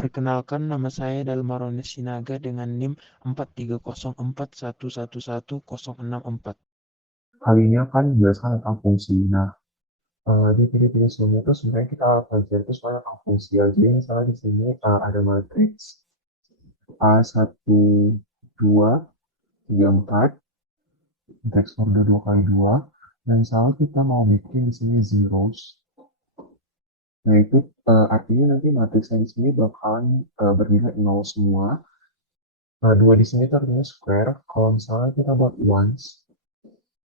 Perkenalkan, nama saya Dalmarones Sinaga dengan NIM 43041111064. Kali ini akan menjelaskan tentang fungsi. Nah, di video-video sebelumnya itu sebenarnya kita pelajari itu semuanya tentang fungsi ya. Jadi misalnya di sini ada matriks A1, 2, 3, 4, matriks order 2 kali 2. Dan misalnya kita mau bikin di sini zeros. Nah, itu artinya nanti matriksnya di sini bakalan bernilai 0 semua. Nah, 2 di sini itu artinya square. Kalau misalnya kita buat ones,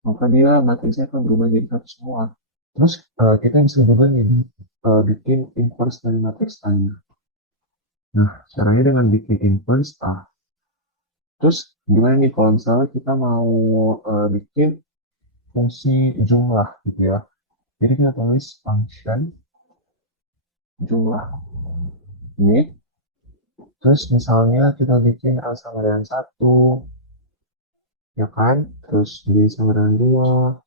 maka dia matriksnya akan berubah jadi satu semua. Terus kita bisa juga nih bikin inverse dari matriks A-nya. Nah, caranya dengan bikin inverse A. Terus gimana nih kalau misalnya kita mau bikin fungsi jumlah gitu ya. Jadi kita tulis function jumlah ini. Terus misalnya kita bikin A sama dengan 1, ya kan? Terus B sama dengan 2.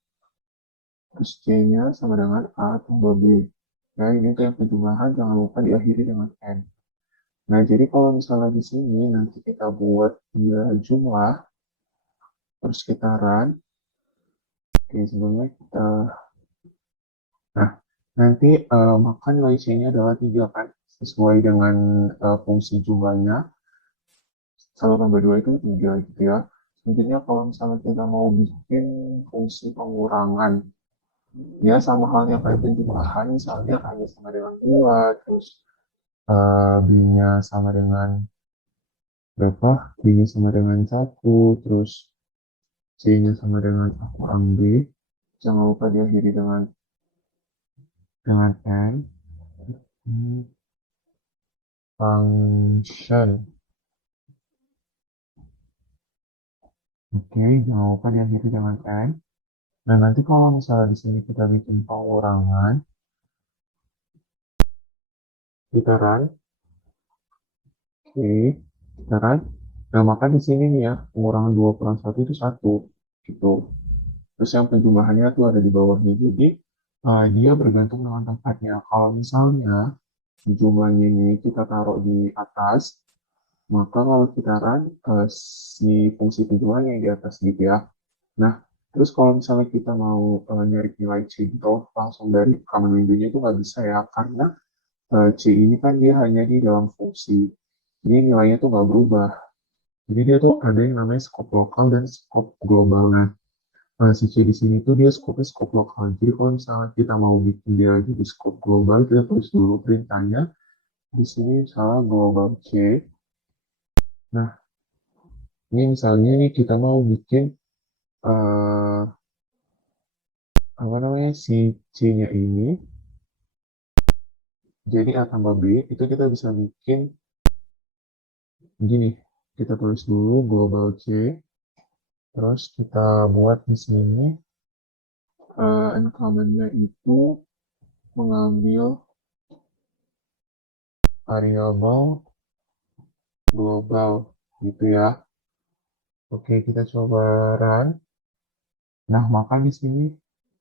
Terus C-nya sama dengan A tambah B. Nah, ini tuh yang penjumlahan jangan lupa diakhiri dengan N. Nah, jadi kalau misalnya di sini nanti kita buat dia jumlah, terus kita run, oke sebelumnya kita, nah nanti maka nilai C-nya adalah 3 kan, sesuai dengan fungsi jumlahnya, 1 tambah 2 itu 3 gitu ya. Selanjutnya kalau misalnya kita mau bikin fungsi pengurangan, ya sama halnya kayak penjumlahan, misalnya A-nya sama dengan 2, terus B-nya sama dengan berapa, B-nya sama dengan 1, terus C-nya sama dengan A kurang B. Jangan lupa diakhiri dengan N. Function. Oke, jangan lupa diakhiri dengan N. Nah, nanti kalau misalnya di sini kita bikin pengurangan, kita run. Oke, kita run. Nah, maka di sini nih ya, pengurangan 2 kurang 1 itu 1. Gitu. Terus yang penjumlahannya tuh ada di bawahnya. Jadi, dia bergantung dengan tempatnya. Kalau misalnya jumlahnya ini kita taruh di atas, maka kalau kita run, si fungsi penjumlahannya yang di atas gitu ya. Nah, terus kalau misalnya kita mau nyari nilai C gitu, langsung dari command window-nya itu nggak bisa ya, karena C ini kan dia hanya di dalam fungsi. Jadi nilainya tuh nggak berubah. Jadi dia tuh ada yang namanya scope lokal dan scope global. Nah, si C di sini tuh dia scope-nya scope lokal. Jadi kalau misalnya kita mau bikin dia jadi scope global, kita tulis dulu perintahnya. Di sini misalnya global C. Nah, ini misalnya nih kita mau bikin eh, apa namanya si C-nya ini jadi A tambah B, itu kita bisa bikin gini. Kita tulis dulu global C, terus kita buat di sini uncommonnya itu mengambil variabel global gitu ya. Oke, kita coba run. Nah, maka di sini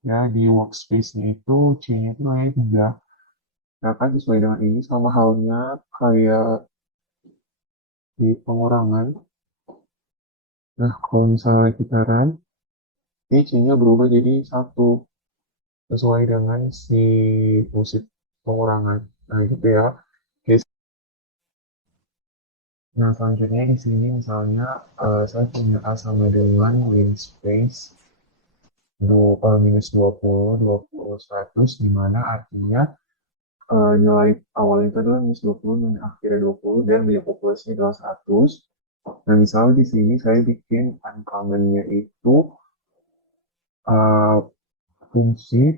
ya di workspace-nya itu C-nya itu hanya 3. Nah, kan sesuai dengan ini sama halnya kayak di pengurangan. Nah, kalau misalnya kita run, ini C-nya berubah jadi 1 sesuai dengan si fungsi pengurangan. Nah, gitu ya. Oke. Nah, selanjutnya di sini misalnya saya punya A sama dengan namespace minus 20, 20, 100, di mana artinya nilai awalnya itu adalah minus 20, nilai akhirnya 20, dan nilai populasi adalah 100. Nah, misalnya di sini saya bikin uncommon-nya itu uh, fungsi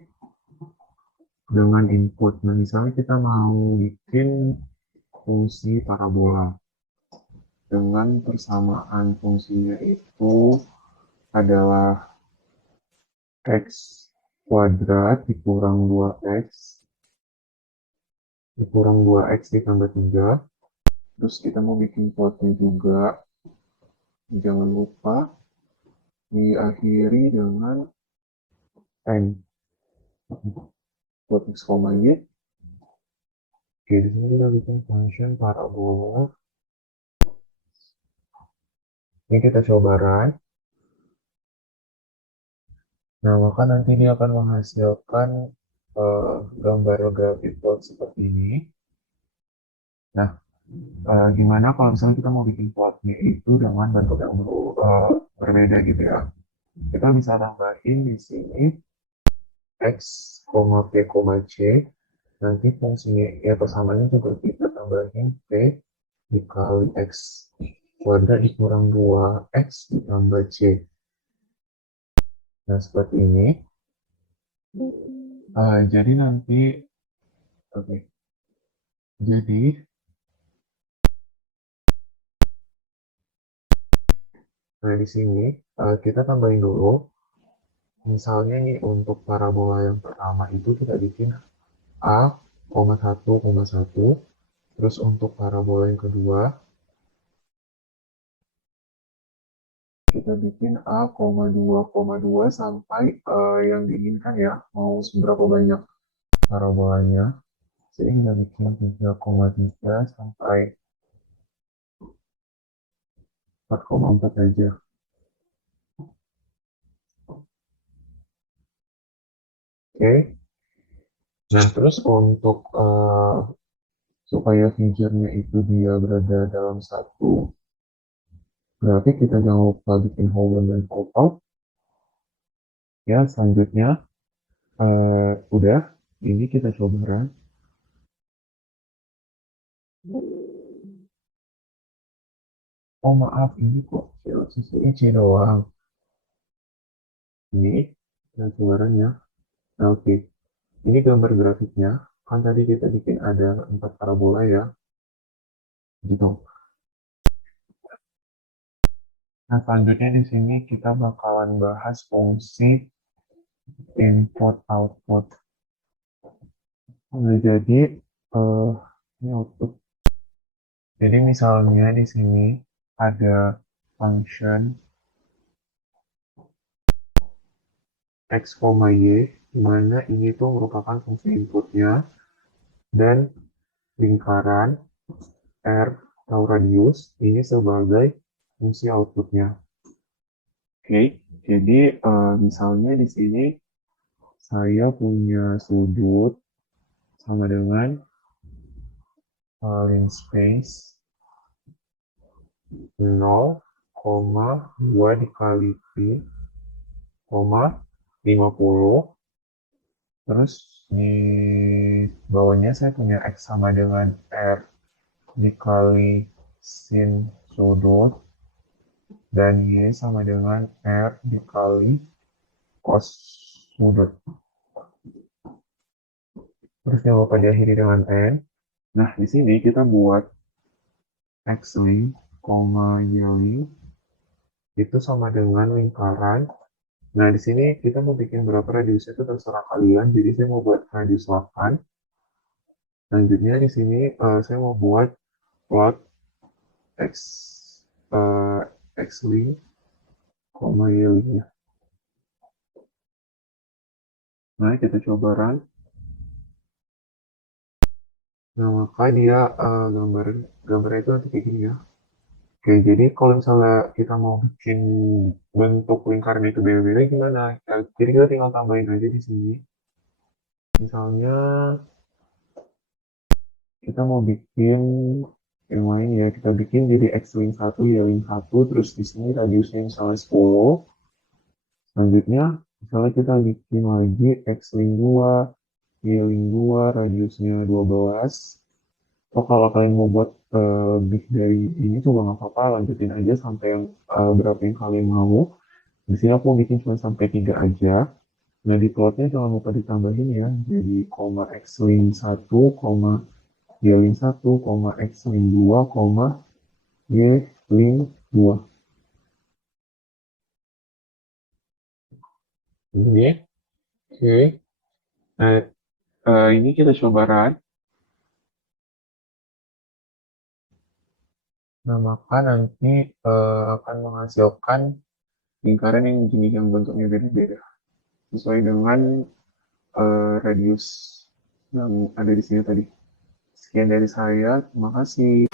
dengan input. Nah, misalnya kita mau bikin fungsi parabola dengan persamaan fungsinya itu adalah x kuadrat dikurang 2x dikurang 2x ditambah 3. Terus kita mau bikin plotnya juga. Jangan lupa diakhiri dengan n. Plot x, y. Oke, di sini kita bikin function parabola. Ini kita coba run. Nah, maka nanti dia akan menghasilkan gambar grafik plot seperti ini. Nah, gimana kalau misalnya kita mau bikin plotnya itu dengan bentuk yang berbeda gitu ya. Kita bisa tambahin di sini x, p, c. Nanti fungsinya ya persamanya juga kita tambahin p dikali x kuadrat dikurang 2x ditambah c. Nah, seperti ini. Jadi nanti, oke. Jadi, nah di sini kita tambahin dulu. Misalnya nih untuk parabola yang pertama itu kita bikin a, 1,1. Terus untuk parabola yang kedua kita bikin a, 2,2 sampai yang diinginkan ya mau seberapa banyak parabolanya. Sehingga bikin 3,3 sampai 4,4 aja. Oke. Nah, terus untuk supaya figure-nya itu dia berada dalam satu grafik, kita jangan lupa bikin whole dan whole out. Ya, selanjutnya udah, ini kita coba run. Oh maaf, ini kok sisi C doang. Ini, nah coba run ya. Nah, oke. Ini gambar grafiknya. Kan tadi kita bikin ada 4 parabola ya. Gitu. Nah, selanjutnya di sini kita bakalan bahas fungsi input output. Nah, jadi ini output. Jadi misalnya di sini ada function x, y, di mana ini tuh merupakan fungsi inputnya dan lingkaran r atau radius ini sebagai fungsi outputnya. Oke, jadi misalnya di sini saya punya sudut sama dengan line space 0,2 dikali pi, 50. Terus di bawahnya saya punya x sama dengan r dikali sin sudut dan y sama dengan r dikali cos sudut. Terus jangan lupa diakhiri dengan n. Nah, di sini kita buat x link, y link itu sama dengan lingkaran. Nah, di sini kita mau bikin berapa radiusnya itu terserah kalian. Jadi saya mau buat radius 8. Selanjutnya di sini saya mau buat plot x x link, y link ya. Nah, kita coba run. Nah, maka dia gambarnya itu nanti kayak gini ya. Oke, jadi kalau misalnya kita mau bikin bentuk lingkaran itu beda-beda gimana? Jadi kita tinggal tambahin aja di sini. Misalnya kita mau bikin yang lain ya, kita bikin jadi x link 1, y link 1, terus di sini radiusnya misalnya 10. Selanjutnya, misalnya kita bikin lagi x link 2, y link 2, radiusnya 12. Oh, kalau kalian mau buat lebih dari ini coba nggak apa-apa, lanjutin aja sampai yang berapa yang kalian mau. Di sini aku bikin cuma sampai 3 aja. Nah, di plotnya jangan lupa ditambahin ya. Jadi, x link 1, y link 1, x link 2, y link 2. Ini, oke. Nah, ini kita coba run. Nah, maka nanti akan menghasilkan lingkaran yang jenis yang bentuknya beda-beda sesuai dengan radius yang ada di sini tadi. Sekian dari saya, terima kasih.